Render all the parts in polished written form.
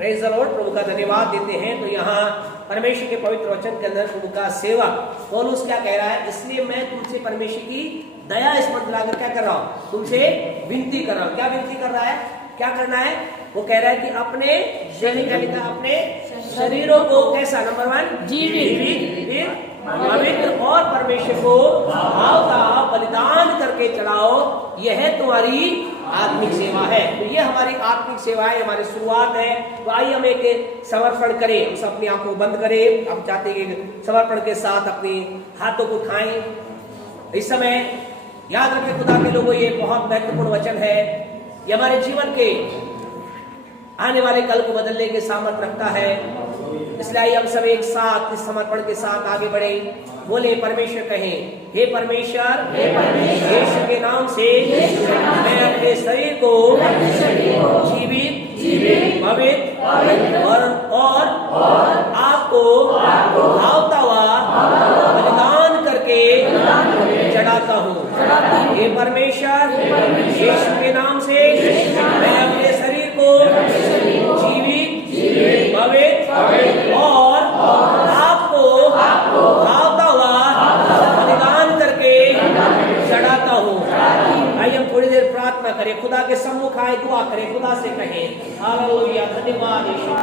Praise the Lord, प्रभु का धन्यवाद देते हैं। तो यहाँ परमेश्वर के पवित्र वचन के अंदर प्रभु का सेवक पौलुस क्या कह रहा है, इसलिए मैं तुमसे परमेश्वर की दया स्मरण लाकर क्या कर रहा हूँ, तुमसे विनती कर रहा हूँ। क्या विनती कर रहा है, क्या करना है? वो कह रहा है कि अपने अपने शरीरों को कैसा, नंबर 1 जीवित पवित्र और परमेश्वर को भावता बलिदान करके चढ़ाओ, यह तुम्हारी आत्मिक सेवा है। तो ये हमारी आत्मिक सेवा है, हमारी शुरुआत है। तो आइए हम एक समर्पण करें, हम सब अपनी आंखों को बंद करें। हम चाहते हैं कि समर्पण के साथ अपने हाथों को उठाएं। इस समय याद रखें खुदा के लोगों, ये बहुत महत्वपूर्ण वचन है। ये हमारे जीवन के आने वाले कल को बदलने के सामर्थ्य रखता है। इसलिए आइए हम सब एक साथ इस समर्पण के साथ आगे बढ़े। बोले परमेश्वर कहें, हे परमेश्वर, यीशु के नाम से मैं अपने शरीर को जीवित पवित्र और आपको भावता हुआ बलिदान करके चढ़ाता हूँ। हे परमेश्वर, यीशु के नाम से मैं अपने शरीर को जीवित पवित्र और आपको भावता हुआ बलिदान करके चढ़ाता हूँ। आइए हम थोड़ी देर प्रार्थना करें, खुदा के सम्मुख आए, दुआ करें, खुदा से कहें हालेलुया, धन्यवाद यीशु।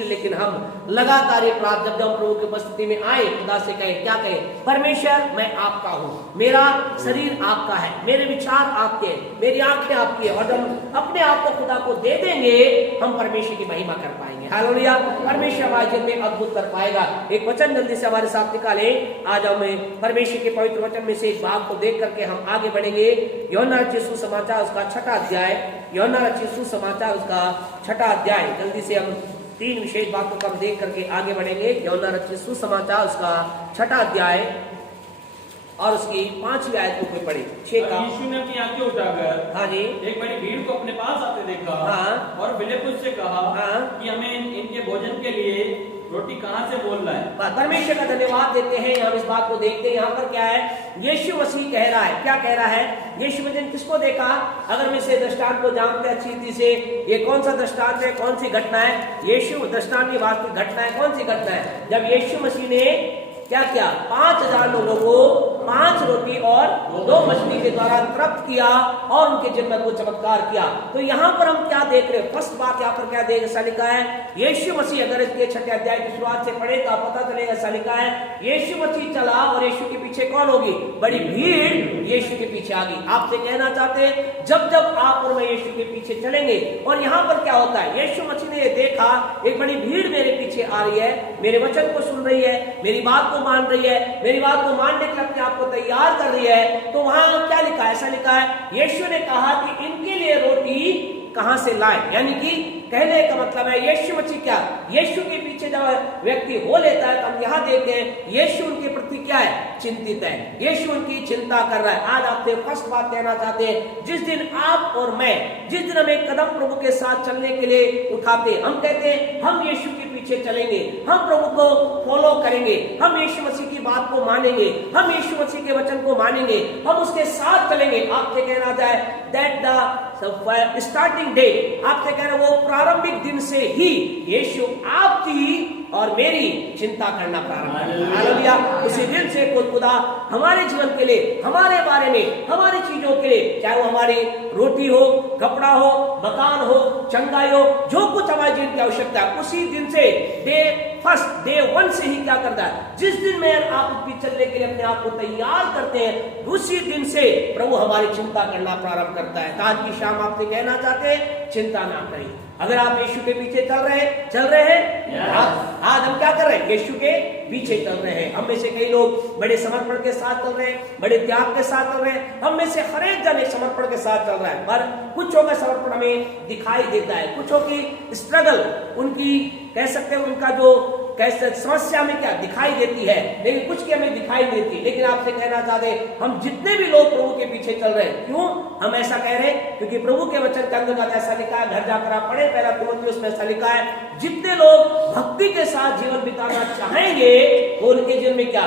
लेकिन हम लगातार ये प्रार्थना, जब हम प्रभु की उपस्थिति में आए, खुदा से कहें, क्या कहें? परमेश्वर, मैं आपका हूँ, मेरा शरीर आपका है, मेरे विचार आपके हैं, मेरी आंखें आपकी है। और जब अपने आप को खुदा को दे देंगे, हम परमेश्वर की महिमा कर पाएंगे। हालेलुया, परमेश्वर हमारे जीवन में अद्भुत कर पाएगा। एक वचन जल्दी से हमारे साथ निकाले। आज हम परमेश्वर के पवित्र वचन में से एक भाग को देख करके हम आगे बढ़ेंगे। यूहन्ना रचित सुसमाचार उसका 6वां अध्याय, यूहन्ना रचित सुसमाचार उसका 6वां अध्याय। जल्दी से हम 3 विशेष बातों को हम देख करके आगे बढ़ेंगे। यूहन्ना रचित सुसमाचार उसका 6वां अध्याय और उसकी 5वीं आयत को कोई पढ़े। 6 का। यीशु ने अपनी आंखें उठाकर हाँ जी एक बड़ी भीड़ को अपने पास आते देखा। हाँ। और फिलिप्पुस से कहा कि हमें इनके भोजन के लिए रोटी कहाँ से बोल रहा है। परमेश्वर का धन्यवाद देते हैं। हम इस बात को देखते हैं, यहाँ पर क्या है, यीशु मसीह कह रहा है। क्या कह रहा है? यीशु मसीह ने किसको देखा? अगर हम इसे दृष्टांत को जानते हैं अच्छी रीति से, ये कौन सा दृष्टांत है, कौन सी घटना है? यीशु दृष्टांत की वास्तविक घटना है। कौन सी घटना है? जब यीशु मसीह ने क्या किया? 5000 लोगों को 5 रोटी और 2 मछली के द्वारा तृप्त किया और उनके जीवन में वो चमत्कार किया। तो यहाँ पर हम क्या देख रहे हैं? फर्स्ट बात यहाँ पर क्या देख, ऐसा लिखा है, यीशु मसीह, अगर इसके 6वें अध्याय की शुरुआत से पढ़े तो पता चलेगा। ऐसा लिखा है, यीशु मसीह चला और यीशु के पीछे कौन होगी? बड़ी भीड़ यीशु के पीछे आ गई। आपसे कहना चाहते हैं, जब जब आप और मैं यीशु के पीछे चलेंगे, और यहाँ पर क्या होता है, यीशु मसीह ने देखा एक बड़ी भीड़ मेरे पीछे आ रही है, मेरे वचन को सुन रही है, मेरी बात को मान रही है, मेरी बात को मानने के लिए अपने आप को तैयार कर रही है। तो वहां क्या लिखा है? ऐसा लिखा है, यीशु ने कहा कि इनके लिए रोटी कहां से लाए। यानी कि कहने का मतलब है, यीशु मसीह क्या, यीशु के पीछे जब व्यक्ति हो लेता है तो हम यहाँ देखते हैं यीशु उनके प्रति क्या है? चिंतित है। यीशु उनकी चिंता कर रहा है। आज आपसे फर्स्ट बात कहना चाहते हैं, जिस दिन आप और मैं, जिस दिन हम एक कदम प्रभु के साथ चलने के लिए उठाते हैं, हम कहते हैं हम यीशु के पीछे चलेंगे, हम प्रभु को फॉलो करेंगे, हम यीशु मसीह की बात को मानेंगे, हम यीशु मसीह के वचन को मानेंगे, हम उसके साथ चलेंगे। आपसे कहना जाए दैट द स्टार्टिंग डे, आपसे कह रहे वो प्रारंभिक दिन से ही यीशु आपकी और मेरी चिंता करना प्रारंभ कर। हालेलुया, उसी दिन से खुदा हमारे जीवन के लिए, हमारे बारे में, हमारी चीजों के लिए, चाहे वो हमारी रोटी हो, कपड़ा हो, मकान हो, चंगाई हो, जो कुछ हमारे जीवन की आवश्यकता है, उसी दिन से डे 1 से ही क्या करता है? जिस दिन में आप उसकी चलने के लिए अपने आप को तैयार करते हैं, उसी दिन से प्रभु हमारी चिंता करना प्रारंभ करता है। आज की शाम आपसे कहना चाहते हैं, चिंता ना करें। अगर आप यीशु के पीछे चल रहे हैं, आज हम क्या कर रहे हैं? यीशु के पीछे चल रहे हैं। हम में से कई लोग बड़े समर्पण के साथ चल रहे हैं, बड़े त्याग के साथ चल रहे हैं। हम में से हर एक जन एक समर्पण के साथ चल रहा है, पर कुछों का समर्पण हमें दिखाई देता है, कुछों की स्ट्रगल, उनकी कह सकते हैं, उनका जो कैसे समस्या में क्या दिखाई देती है, लेकिन कुछ की हमें दिखाई नहीं देती। लेकिन आपसे कहना चाहते हम जितने भी लोग प्रभु के पीछे चल रहे हैं, क्यों हम ऐसा कह रहे हैं? क्योंकि प्रभु के वचन के अंदर ऐसा लिखा है, घर जाकर आप पढ़े पहला तिमुथियुस में ऐसा लिखा है, जितने लोग भक्ति के साथ जीवन बिताना चाहेंगे वो उनके जीवन में क्या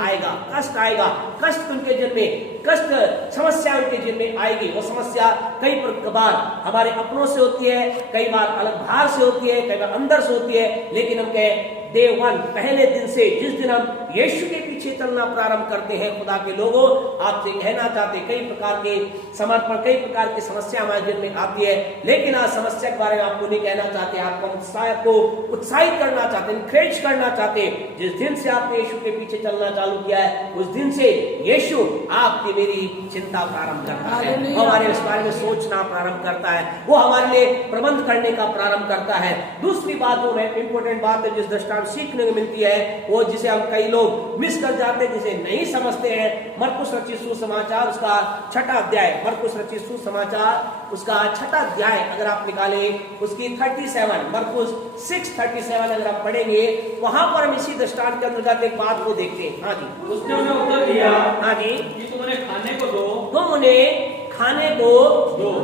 आएगा? कष्ट आएगा। कष्ट उनके जीवन में, कष्ट समस्या उनके जीवन में आएगी। वो समस्या कई बार हमारे अपनों से होती है, कई बार अलग बाहर से होती है, कई बार अंदर से होती है। लेकिन हम कहें डे वन, पहले दिन से, जिस दिन हम यीशु के पीछे चलना प्रारंभ करते हैं, खुदा के लोगों आपसे कहना चाहते कई प्रकार के समर्पण, कई प्रकार की समस्या हमारे जीवन में आती है। लेकिन आज समस्या के बारे में आपको नहीं कहना चाहते, आपको उत्साहित करना चाहते, इनकरेज करना चाहते। जिस दिन से आपने यीशु के पीछे चलना चालू किया है, उस दिन से यीशु आपकी मेरी चिंता प्रारंभ करता है, हमारे इस बारे में सोचना प्रारंभ करता है, वो हमारे लिए प्रबंध करने का प्रारंभ करता है। दूसरी बात वो इंपॉर्टेंट बात है जिस दृष्टांत सीखने को मिलती है, वो जिसे हम कई लोग मिस कर जाते हैं, जिसे नहीं समझते हैं। मरकुस रचित सुसमाचार उसका 6वां अध्याय, मरकुस रचित सुसमाचार उसका 6वां अध्याय अगर आप निकाले उसकी 37, मरकुस 6:37 अगर आप पढ़ेंगे, वहां पर हम इसी दृष्टांत के अंतर्गत एक बात को देखते हैं। हाँ जी, उसने उन्हें उत्तर दिया, हाँ जी, कि तुम उन्हें खाने को दो, तुम उन्हें खाने को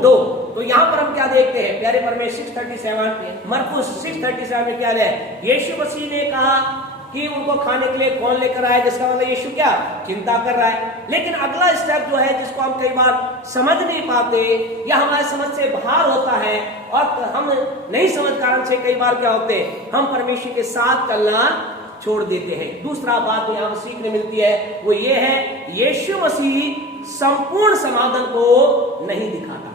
दो। तो यहाँ पर हम क्या देखते हैं प्यारे परमेश्वर? 6:37 मरकुस 6:37 में क्या है? यीशु मसीह ने कहा कि उनको खाने के लिए कौन लेकर आया, जिसका मतलब यीशु क्या चिंता कर रहा है। लेकिन अगला स्टेप जो है, जिसको हम कई बार समझ नहीं पाते या हमारे समझ से बाहर होता है, और हम नहीं समझ कारण से कई बार क्या होते हैं, हम परमेश्वर के साथ चलना छोड़ देते हैं। दूसरा बात यहाँ पर सीखने मिलती है, वो ये है, यीशु मसीह संपूर्ण समाधान को नहीं दिखाता।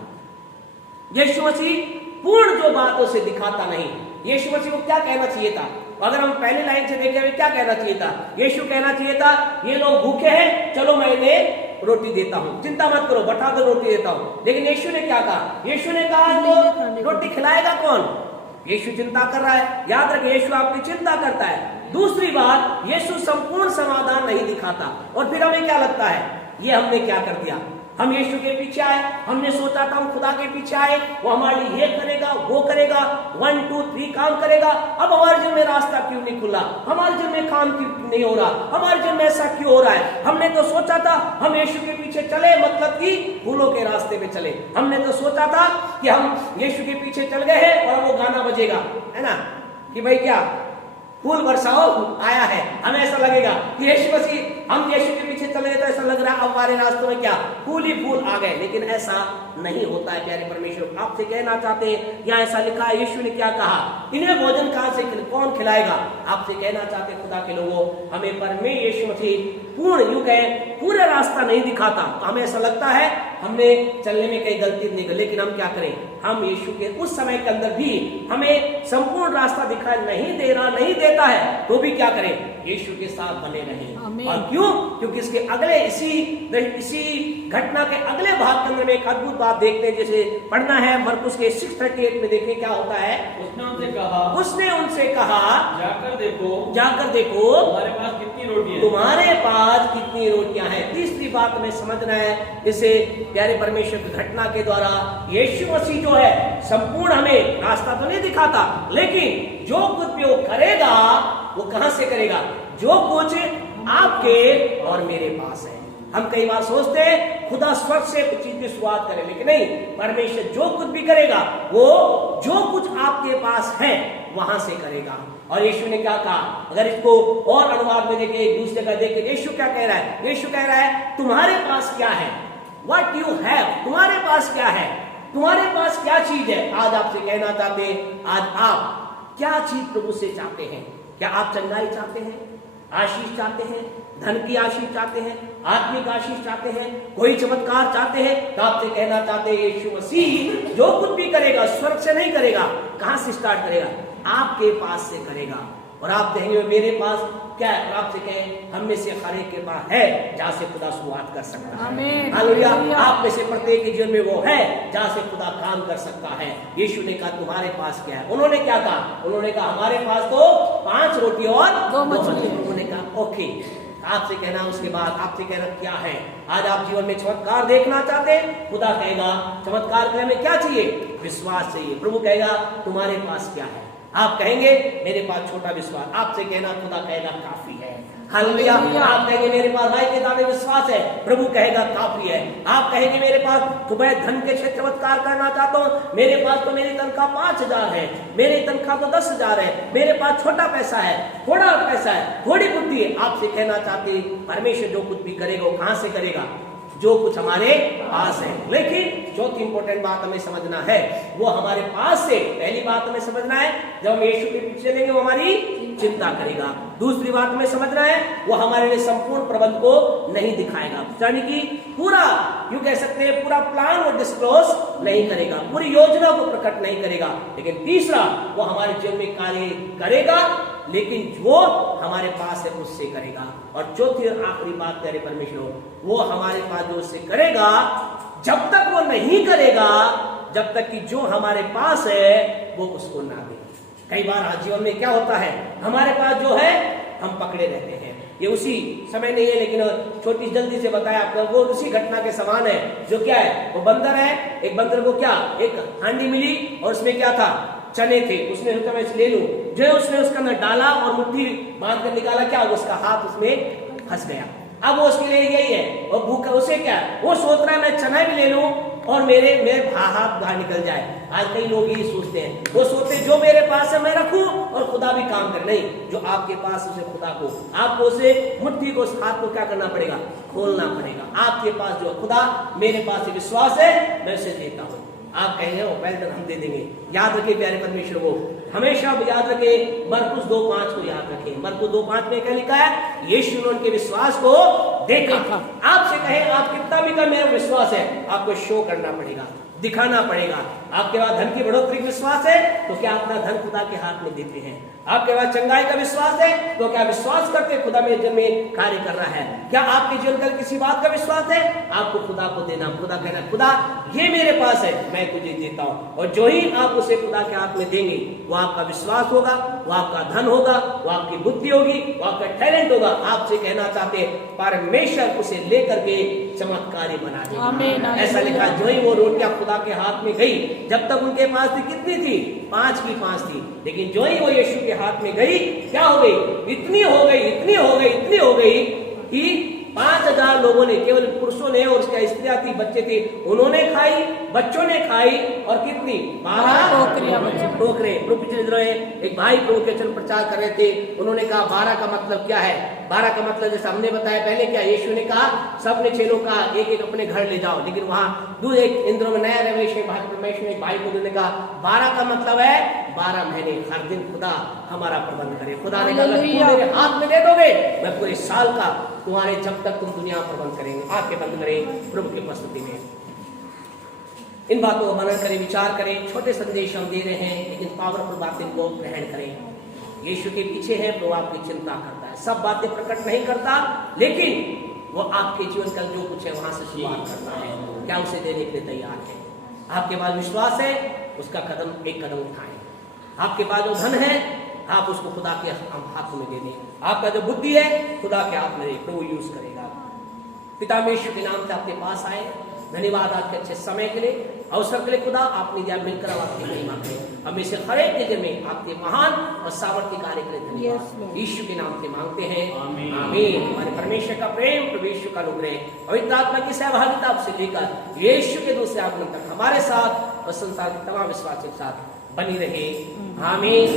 यीशु मसीह पूर्ण जो बातों से दिखाता नहीं। यीशु मसीह को क्या कहना चाहिए था? अगर हम पहली लाइन से देखें, क्या कहना चाहिए था? यीशु कहना चाहिए था, ये लोग भूखे हैं, चलो मैं इन्हें रोटी देता हूं, चिंता मत करो, बैठा दो, रोटी देता हूं। लेकिन यीशु ने क्या कहा? यीशु ने कहा तो रोटी खिलाएगा कौन? यीशु चिंता कर रहा है। याद रखिए, यीशु आपकी चिंता करता है। दूसरी बात, यीशु संपूर्ण समाधान नहीं दिखाता। और फिर हमें क्या लगता है, ये हमने क्या कर दिया? हम यीशु के पीछे आए, हमने सोचा था हम खुदा के पीछे आए, वो हमारे लिए ये करेगा, वो करेगा, 1 2 3 काम करेगा। अब हमारे जीवन में रास्ता क्यों नहीं खुला? हमारे जीवन में काम क्यों नहीं हो रहा? हमारे जीवन में ऐसा क्यों हो रहा है? हमने तो सोचा था हम यीशु के पीछे चले, मतलब कि फूलों के रास्ते पे चले। हमने तो सोचा था कि हम यीशु के पीछे चल गए हैं और वो गाना बजेगा, है ना, कि भाई क्या फूल बरसाओ आया है। हमें ऐसा लगेगा कि यीशु मसीह, हम यीशु के पीछे चले गए तो ऐसा लग रहा है हमारे रास्तों में क्या फूल ही फूल आ गए। लेकिन ऐसा नहीं होता है प्यारे परमेश्वर। आपसे कहना चाहते हैं, यहाँ ऐसा लिखा है, यीशु ने क्या कहा? इन्हें भोजन कहां से कौन खिलाएगा? आपसे कहना चाहते खुदा के लोगों, हमें परमेश्वर यीशु मसीह पूर्ण, यूं कहें पूरा रास्ता नहीं दिखाता। तो हमें ऐसा लगता है हमने चलने में कई गलती नहीं की। लेकिन हम क्या करें? हम यीशु के उस समय के अंदर भी हमें संपूर्ण रास्ता दिखाई नहीं दे रहा, नहीं देता है, तो भी क्या करें? यीशु के साथ बने रहें। और क्यों? क्योंकि इसके अगले इसी घटना के अगले भाग के अंदर में एक अद्भुत बात देखते हैं, जैसे पढ़ना है मरकुस के 6:38 में। देखिए क्या होता है। उसने उनसे कहा, जाकर देखो तुम्हारे पास कितनी रोटी है, तुम्हारे पास कितनी रोटियां हैं। तीसरी बात हमें समझना है, इसे प्यारे परमेश्वर की घटना के द्वारा यीशु मसीह जो है संपूर्ण हमें रास्ता तो नहीं दिखाता, लेकिन जो कुछ भी वो करेगा वो कहां से करेगा? जो कुछ आपके और मेरे पास है। हम कई बार सोचते हैं खुदा स्वर्ग से कुछ चीज की शुरुआत करे, लेकिन नहीं, परमेश्वर जो कुछ भी करेगा वो जो कुछ आपके पास है वहां से करेगा। और यीशु ने क्या कहा? अगर इसको और अनुवाद में देखें, एक दूसरे का देखें, यीशु क्या कह रहा है? यीशु कह रहा है, तुम्हारे पास क्या है? What you have, तुम्हारे पास क्या है? तुम्हारे पास क्या चीज है? आज आपसे कहना चाहते हैं, आज आप क्या चीज प्रभु से चाहते हैं? क्या आप चंगाई चाहते हैं, आशीष चाहते हैं, धन की आशीष चाहते हैं, आत्मिक आशीष चाहते हैं, कोई चमत्कार चाहते हैं? तो आपसे कहना चाहते हैं, यीशु मसीह जो कुछ भी करेगा स्वर्ग से नहीं करेगा। कहां से स्टार्ट करेगा? आपके पास से करेगा। और आप कहेंगे मेरे पास क्या है? और आपसे कहें हम में से हर एक के पास है जहां से खुदा शुरुआत कर सकता है। हालेलुया। आप में से प्रत्येक के जीवन में वो है जहां से खुदा काम कर सकता है। यीशु ने कहा तुम्हारे पास क्या है? उन्होंने क्या कहा? उन्होंने कहा हमारे पास तो 5 रोटी और 2 मछली। उन्होंने कहा ओके। आपसे कहना, उसके बाद आपसे कहना क्या है? आज आप जीवन में चमत्कार देखना चाहते हैं? खुदा कहेगा चमत्कार करने में क्या चाहिए? विश्वास चाहिए। प्रभु कहेगा तुम्हारे पास क्या है? आप कहेंगे मेरे पास छोटा विश्वास, आपसे कहना खुदा कहेगा काफी है। हालेलुया। आप कहेंगे मेरे पास राई के दाने विश्वास है, प्रभु कहेगा काफी है। आप कहेंगे मेरे पास तो मैं धन के क्षेत्रवत कार्य करना चाहता हूँ, मेरे पास तो मेरी तनख्वाह 5,000 है, मेरी तनख्वाह तो 10,000 है, मेरे पास छोटा पैसा है, थोड़ा पैसा है, थोड़ी बुद्धि है। आपसे कहना चाहते परमेश्वर जो कुछ भी करेगा वो कहां से करेगा? जो कुछ हमारे पास है। लेकिन चौथी इंपॉर्टेंट बात हमें समझना है, वो हमारे पास से पहली बात हमें समझना है, जब हम यीशु के पीछे चलेंगे वो हमारी चिंता करेगा। दूसरी बात हमें समझना है, वो हमारे लिए संपूर्ण प्रबंध को नहीं दिखाएगा, यानी कि पूरा यूं कह सकते हैं पूरा प्लान वो डिस्क्लोज नहीं करेगा, पूरी योजना को प्रकट नहीं करेगा। लेकिन तीसरा, वो हमारे जीवन में कार्य करेगा, लेकिन जो हमारे पास है उससे करेगा। और चौथी और आखिरी बात प्यारे परमेश्वर, वो हमारे पास जो उससे करेगा, जब तक वो नहीं करेगा जब तक कि जो हमारे पास है वो उसको ना दे। कई बार आज जीवन में क्या होता है, हमारे पास जो है हम पकड़े रहते हैं। ये उसी समय नहीं है, लेकिन छोटी जल्दी से बताया आपको, वो उसी घटना के समान है। जो क्या है, वो बंदर है, एक बंदर को क्या एक हांडी मिली और उसमें क्या था, चने थे। उसने सोचा मैं ले लूं, जो है उसने उसका अंदर डाला और मुट्ठी बांध कर निकाला, क्या उसका हाथ उसमें फंस गया। अब वो उसके लिए यही है, वो भूखा, उसे क्या वो सोच रहा है मैं चना भी ले लूं और मेरे हाथ बाहर निकल जाए। आज कई लोग यही सोचते हैं, वो सोचते जो मेरे पास है मैं रखूं और खुदा भी काम करे। नहीं, जो आपके पास उसे खुदा को, आपको उसे मुट्ठी को, उस हाथ को क्या करना पड़ेगा, खोलना पड़ेगा। आपके पास जो खुदा, मेरे पास विश्वास है मैं उसे देता हूं। आप कहेंगे वो पहले तक हम दे देंगे। याद रखिए प्यारे परमेश्वर को हमेशा याद रखे, मरकुस 2:5 को याद रखें। मरकुस 2:5 में क्या लिखा है, यीशु ने उनके विश्वास को देखा। आपसे कहे आप कितना भी का मेरा विश्वास है, आपको शो करना पड़ेगा, दिखाना पड़ेगा। आपके पास धन की बढ़ोतरी का विश्वास है तो क्या अपना धन खुदा के हाथ में देते हैं? आपके पास चंगाई का विश्वास है तो क्या विश्वास करते खुदा मेरे जीवन में कार्य कर रहा है? क्या आपके जीवन का किसी बात का विश्वास है? आपको खुदा को देना, खुदा कहना खुदा ये मेरे पास है मैं तुझे देता हूं। और जो ही आप उसे खुदा के हाथ में देंगे वो आपका विश्वास होगा, वो आपका धन होगा, वो आपकी बुद्धि होगी, वो आपका टैलेंट होगा। आपसे कहना चाहते हैं परमेश्वर उसे लेकर के चमत्कारी बना देगा। ऐसा लिखा, जो ही वो रोटियां खुदा के हाथ में गई, जब तक उनके पास थी कितनी थी, 5 की 5 थी, लेकिन जो ही वो यीशु के हाथ में गई क्या हो गई, इतनी हो गई, इतनी हो गई, इतनी हो गई कि 5,000 लोगों ने, केवल पुरुषों ने और उसकी स्त्रियां थी, बच्चे थे, उन्होंने खाई, बच्चों ने खाई। और कितनी, 12 टोकरे। पिछले दिनों एक भाई प्रभु के वचन प्रचार कर रहे थे, उन्होंने कहा 12 का मतलब क्या है। 12 का मतलब जैसे हमने बताया पहले, क्या यीशु ने कहा सबने चेलों का एक एक अपने घर ले जाओ, लेकिन वहां दूसरे इंद्रों में नया रेवलेशन परमेश्वर ने भाई को उन्होंने कहा 12 का मतलब है 12 महीने हर दिन खुदा हमारा प्रबंध करे। खुदा ने कहा मेरे हाथ में दे दोगे मैं पूरे साल का तुम्हारे, जब तक तुम दुनिया प्रबंध करेंगे। आंखें बंद करें प्रभु की उपस्थिति में, इन बातों को मनन करें, विचार करें। छोटे संदेश हम दे रहे हैं लेकिन पावरफुल बातें को ग्रहण करें। यीशु के पीछे है, प्रभु आपकी चिंता करता है, सब बातें प्रकट नहीं करता, लेकिन वो आपके जीवन का जो कुछ है वहां से शुरुआत करता है। क्या उसे देने के लिए तैयार है? आपके पास विश्वास है, उसका कदम एक कदम उठाएं। आपके पास जो धन है आप उसको खुदा के हाथों में दे दें। आपका जो बुद्धि है खुदा के हाथ में दे, प्रभु यूज करेगा। पिता यीशु के नाम से आपके पास आए, धन्यवाद आज के अच्छे समय के लिए, अवसर के लिए। खुदा आपने दिया, मिलकर आपकी महिमा करें। हम इसे हर एक दिन में आपके महान और सामर्थ्य कार्य के लिए धन्यवाद यीशु के नाम से मांगते हैं, आमीन। हमारे परमेश्वर का प्रेम, प्रभु यीशु का अनुग्रह, पवित्र आत्मा की सहभागिता आपसे लेकर यीशु के दूसरे आगमन तक हमारे साथ और संसार के तमाम विश्वासियों के साथ बनी रहे, आमीन।